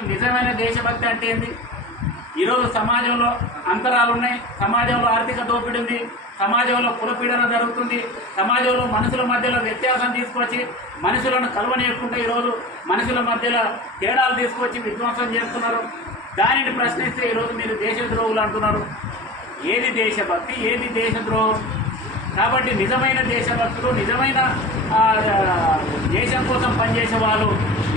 నిజమైన దేశభక్తి అంటే ఏంది? ఈరోజు సమాజంలో అంతరాలు ఉన్నాయి సమాజంలో ఆర్థిక దోపిడి ఉంది. సమాజంలో కులపీడన జరుగుతుంది. సమాజంలో మనుషుల మధ్యలో వ్యత్యాసం తీసుకొచ్చి మనుషులను కలవనీయకుండా ఈరోజు మనుషుల మధ్యలో తేడాలు తీసుకొచ్చి విధ్వంసం చేస్తున్నారు. దానిని ప్రశ్నిస్తే ఈరోజు మీరు దేశద్రోహులు అంటున్నారు. ఏది దేశభక్తి? ఏది దేశద్రోహం? కాబట్టి నిజమైన దేశభక్తులు నిజమైన దేశం కోసం పనిచేసే వాళ్ళు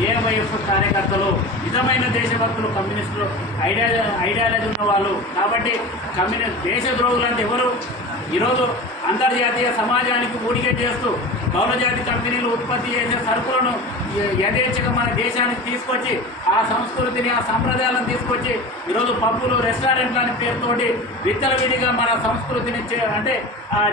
ఏవైఎఫ్ కార్యకర్తలు నిజమైన దేశభక్తులు కమ్యూనిస్టులు ఐడియా ఐడియాలజీ ఉన్న వాళ్ళు. కాబట్టి కమ్యూని దేశద్రోహులు అంటే ఎవరు? ఈరోజు అంతర్జాతీయ సమాజానికి ఊడికే చేస్తూ బహుళజాతి కంపెనీలు ఉత్పత్తి చేసే సరుకులను యథేచ్ఛగా మన దేశానికి తీసుకొచ్చి ఆ సంస్కృతిని ఆ సంప్రదాయాలను తీసుకొచ్చి ఈరోజు పబ్బులు రెస్టారెంట్లు అనే పేరుతోటి విధిగా మన సంస్కృతిని చె- అంటే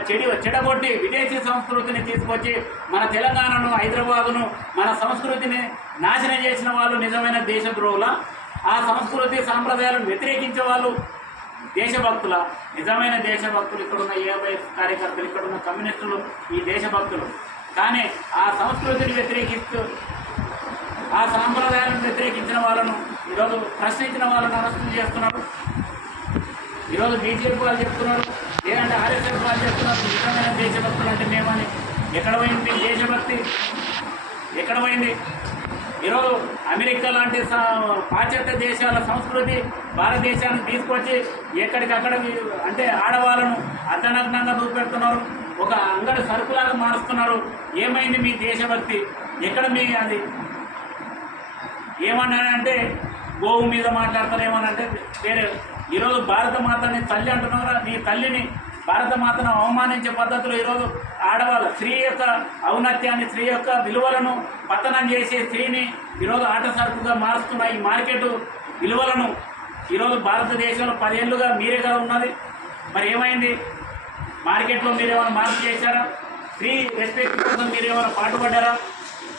చెడి చెడగొట్టి విదేశీ సంస్కృతిని తీసుకొచ్చి మన తెలంగాణను హైదరాబాదును మన సంస్కృతిని నాశనం చేసిన వాళ్ళు నిజమైన దేశద్రోహుల? ఆ సంస్కృతి సాంప్రదాయాలను వ్యతిరేకించే వాళ్ళు దేశభక్తుల నిజమైన దేశభక్తులు ఇక్కడున్న ఏఐఎఫ్ కార్యకర్తలు ఇక్కడున్న కమ్యూనిస్టులు ఈ దేశభక్తులు. కానీ ఆ సంస్కృతిని వ్యతిరేకిస్తూ ఆ సాంప్రదాయాలను వ్యతిరేకించిన వాళ్ళను ఈరోజు ప్రశ్నించిన వాళ్ళను అరెస్టులు చేస్తున్నారు. ఈరోజు బీజేపీ వాళ్ళు చెప్తున్నారు లేదంటే ఆర్ఎస్ఎస్ వాళ్ళు చెప్తున్నారు నిజమైన దేశభక్తులు అంటే మేమని. ఎక్కడ పోయింది దేశభక్తి? ఎక్కడ పోయింది? ఈరోజు అమెరికా లాంటి పాశ్చాత్య దేశాల సంస్కృతి భారతదేశానికి తీసుకొచ్చి ఎక్కడికక్కడ అంటే ఆడవాళ్ళను అర్ధనగ్నంగా చూపెడుతున్నారు. ఒక అంగడి సరుకులాగా మారుస్తున్నారు. ఏమైంది మీ దేశభక్తి? ఎక్కడ మీ అది ఏమన్నానంటే గోవు మీద మాట్లాడతారు ఏమనంటే వేరే ఈరోజు భారత మాతని తల్లి అంటున్నారా నీ తల్లిని భారతమాతను అవమానించే పద్ధతిలో ఈరోజు ఆడవాళ్ళు స్త్రీ యొక్క ఔన్నత్యాన్ని స్త్రీ యొక్క విలువలను పతనం చేసి స్త్రీని ఈరోజు ఆట సరుకుగా మారుస్తున్న ఈ మార్కెట్ విలువలను ఈరోజు భారతదేశంలో పదేళ్ళుగా కదా ఉన్నది. మరి ఏమైంది? మార్కెట్లో మీరు ఏమైనా మార్పు చేశారా? స్త్రీ రెస్పెక్ట్ కోసం మీరు ఏమైనా పాటుపడ్డారా?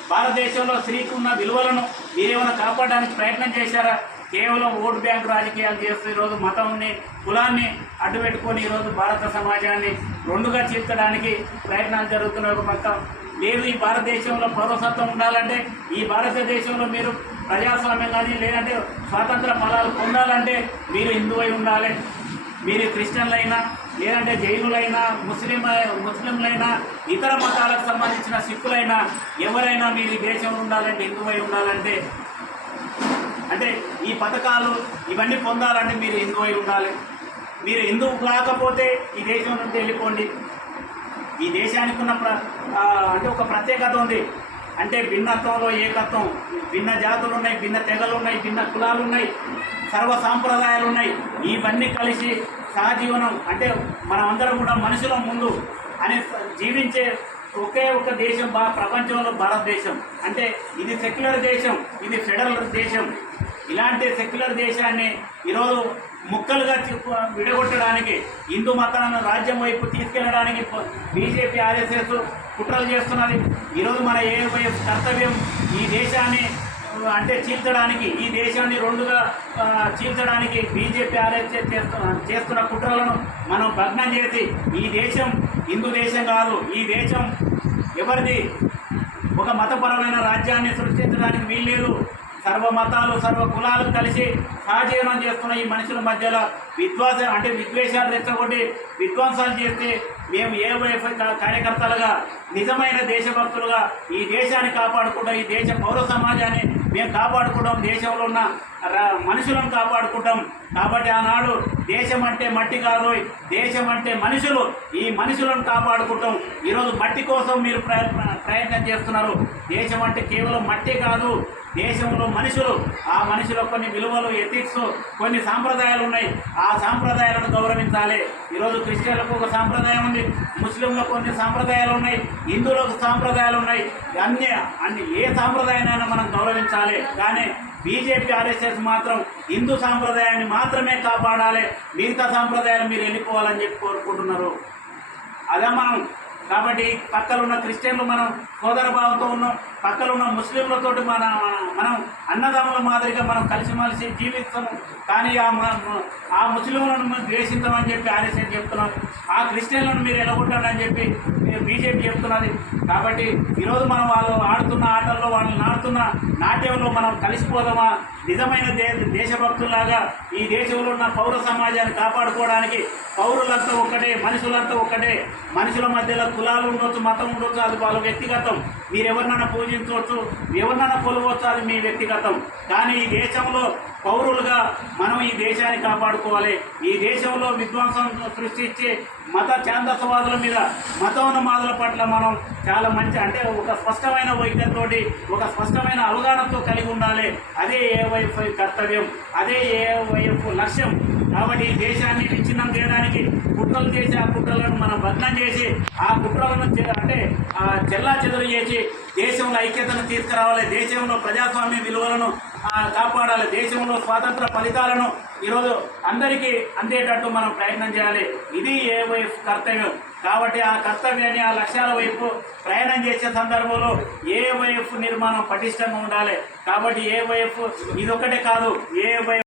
భారతదేశంలో స్త్రీకి ఉన్న విలువలను మీరేమైనా కాపాడడానికి ప్రయత్నం చేశారా? కేవలం ఓటు బ్యాంక్ రాజకీయాలు చేస్తూ ఈరోజు మతంని కులాన్ని అడ్డు పెట్టుకొని ఈరోజు భారత సమాజాన్ని రెండుగా చీల్చడానికి ప్రయత్నాలు జరుగుతున్న ఒక పక్క. లేదు ఈ భారతదేశంలో పౌరసత్వం ఉండాలంటే ఈ భారతదేశంలో మీరు ప్రజాస్వామ్యం కానీ లేదంటే స్వాతంత్ర ఫలాలు పొందాలంటే మీరు హిందువై ఉండాలి. మీరు క్రిస్టియన్లైనా లేదంటే జైనులైనా ముస్లిం ముస్లింలైనా ఇతర మతాలకు సంబంధించిన సిక్కులైనా ఎవరైనా మీరు ఈ దేశంలో ఉండాలంటే హిందువై ఉండాలంటే ఎందుకంటే ఈ పథకాలు ఇవన్నీ పొందాలంటే మీరు హిందువై ఉండాలి? మీరు హిందువు కాకపోతే ఈ దేశం నుండి వెళ్ళిపోండి? ఈ దేశానికి ఉన్న ప్ర అంటే ఒక ప్రత్యేకత ఉంది. అంటే భిన్నత్వంలో ఏకత్వం భిన్న జాతులు ఉన్నాయి భిన్న తెగలు ఉన్నాయి భిన్న కులాలు ఉన్నాయి సర్వ సాంప్రదాయాలు ఉన్నాయి. ఇవన్నీ కలిసి సహజీవనం అంటే మనమందరం కూడా మనుషుల ముందు అనే జీవించే ఒకే ఒక దేశం బా ప్రపంచంలో భారతదేశం. అంటే ఇది సెక్యులర్ దేశం ఇది ఫెడరల్ దేశం. ఇలాంటి సెక్యులర్ దేశాన్ని ఈరోజు ముక్కలుగా విడగొట్టడానికి హిందూ మతాలను రాజ్యం వైపు తీసుకెళ్ళడానికి బీజేపీ ఆర్ఎస్ఎస్ కుట్రలు చేస్తున్నది. ఈరోజు మన ఏ కర్తవ్యం ఈ దేశాన్ని అంటే చీల్చడానికి ఈ దేశాన్ని రెండుగా చీల్చడానికి బీజేపీ ఆర్ఎస్ఎస్ చేస్తున్న చేస్తున్న కుట్రలను మనం భగ్నం చేసి ఈ దేశం హిందూ దేశం కాదు ఈ దేశం ఎవరిది? ఒక మతపరమైన రాజ్యాన్ని సృష్టించడానికి వీల్లేదు. సర్వ మతాలు సర్వ కులాలు కలిసి సహజీవనం చేస్తున్న ఈ మనుషుల మధ్యలో విద్వాస అంటే విద్వేషాలు రెచ్చగొట్టి విధ్వంసాలు చేస్తే మేము ఏ కార్యకర్తలుగా నిజమైన దేశభక్తులుగా ఈ దేశాన్ని కాపాడుకుంటాం ఈ దేశ పౌర సమాజాన్ని మేము కాపాడుకుంటాం దేశంలో ఉన్న మనుషులను కాపాడుకుంటాం. కాబట్టి ఆనాడు దేశం అంటే మట్టి కాదు దేశం అంటే మనుషులు. ఈ మనుషులను కాపాడుకుంటాం. ఈరోజు మట్టి కోసం మీరు ప్రయత్న ప్రయత్నం చేస్తున్నారు. దేశం అంటే కేవలం మట్టి కాదు దేశంలో మనుషులు. ఆ మనుషుల కొన్ని విలువలు ఎథిక్స్ కొన్ని సాంప్రదాయాలు ఉన్నాయి. ఆ సాంప్రదాయాలను గౌరవించాలి. ఈరోజు క్రిస్టియన్లకు ఒక సాంప్రదాయం ఉంది ముస్లింలకు కొన్ని సాంప్రదాయాలు ఉన్నాయి హిందువులకు సాంప్రదాయాలు ఉన్నాయి. అన్ని అన్ని ఏ సాంప్రదాయాన్ని మనం గౌరవించాలి. కానీ బీజేపీ ఆర్ఎస్ఎస్ మాత్రం హిందూ సాంప్రదాయాన్ని మాత్రమే కాపాడాలి. మిగతా సాంప్రదాయాలు మీరు వెళ్ళిపోవాలని చెప్పి కోరుకుంటున్నారు. అదే మనం కాబట్టి పక్కన ఉన్న క్రిస్టియన్లు మనం సోదరభావంతో ఉన్నాం. పక్కన ఉన్న ముస్లింలతోటి మన మన- మనం అన్నదమ్ముల మాదిరిగా మనం కలిసిమెలిసి జీవిస్తాము కానీ ఆ ఆ ముస్లింలను మనం ద్వేషిస్తామని చెప్పి ఆర్ఎస్ఎస్ చెప్తున్నారు? ఆ క్రిస్టియన్లను మీరు ఎలగొట్టాలని చెప్పి బీజేపీ చెప్తున్నది. కాబట్టి ఈరోజు మనం వాళ్ళు ఆడుతున్న ఆటల్లో వాళ్ళని నాడుతున్న నాట్యంలో మనం కలిసిపోదామా? నిజమైన దే దేశభక్తుల్లాగా ఈ దేశంలో ఉన్న పౌర సమాజాన్ని కాపాడుకోవడానికి పౌరులంతా ఒక్కటే మనుషులంతా ఒక్కటే. మనుషుల మధ్యలో కులాలు ఉండొచ్చు మతం ఉండొచ్చు అది వాళ్ళ వ్యక్తిగతం. మీరు పూజ పూజించవచ్చు ఎవరినైనా కొలవచ్చు అది మీ వ్యక్తిగతం. కానీ ఈ దేశంలో పౌరులుగా మనం ఈ దేశాన్ని కాపాడుకోవాలి. ఈ దేశంలో విధ్వంసం సృష్టించి మత ఛాందసవాదుల మీద మతోన్మాదుల పట్ల మనం చాలా మంచి అంటే ఒక స్పష్టమైన వైఖరితోటి ఒక స్పష్టమైన అవగాహనతో కలిగి ఉండాలి. అదే ఏవైఎఫ్ కర్తవ్యం అదే ఏవైఎఫ్ లక్ష్యం. కాబట్టి ఈ దేశాన్ని విచ్ఛిన్నం చేయడానికి కుట్రలు చేసి ఆ కుట్రలను మనం భగ్నం చేసి ఆ కుట్రలను అంటే ఆ చెల్లా చెదురు చేసి దేశంలో ఐక్యతను తీసుకురావాలి దేశంలో ప్రజాస్వామ్య విలువలను కాపాడాలి దేశంలో స్వాతంత్ర ఫలితాలను ఈరోజు అందరికీ అందేటట్టు మనం ప్రయత్నం చేయాలి. ఇది ఏ వైపు కర్తవ్యం? కాబట్టి ఆ కర్తవ్యాన్ని ఆ లక్ష్యాల వైపు ప్రయాణం చేసే సందర్భంలో ఏ వైపు నిర్మాణం పటిష్టంగా ఉండాలి? కాబట్టి ఏ వైపు ఇదొక్కటే కాదు ఏ వైపు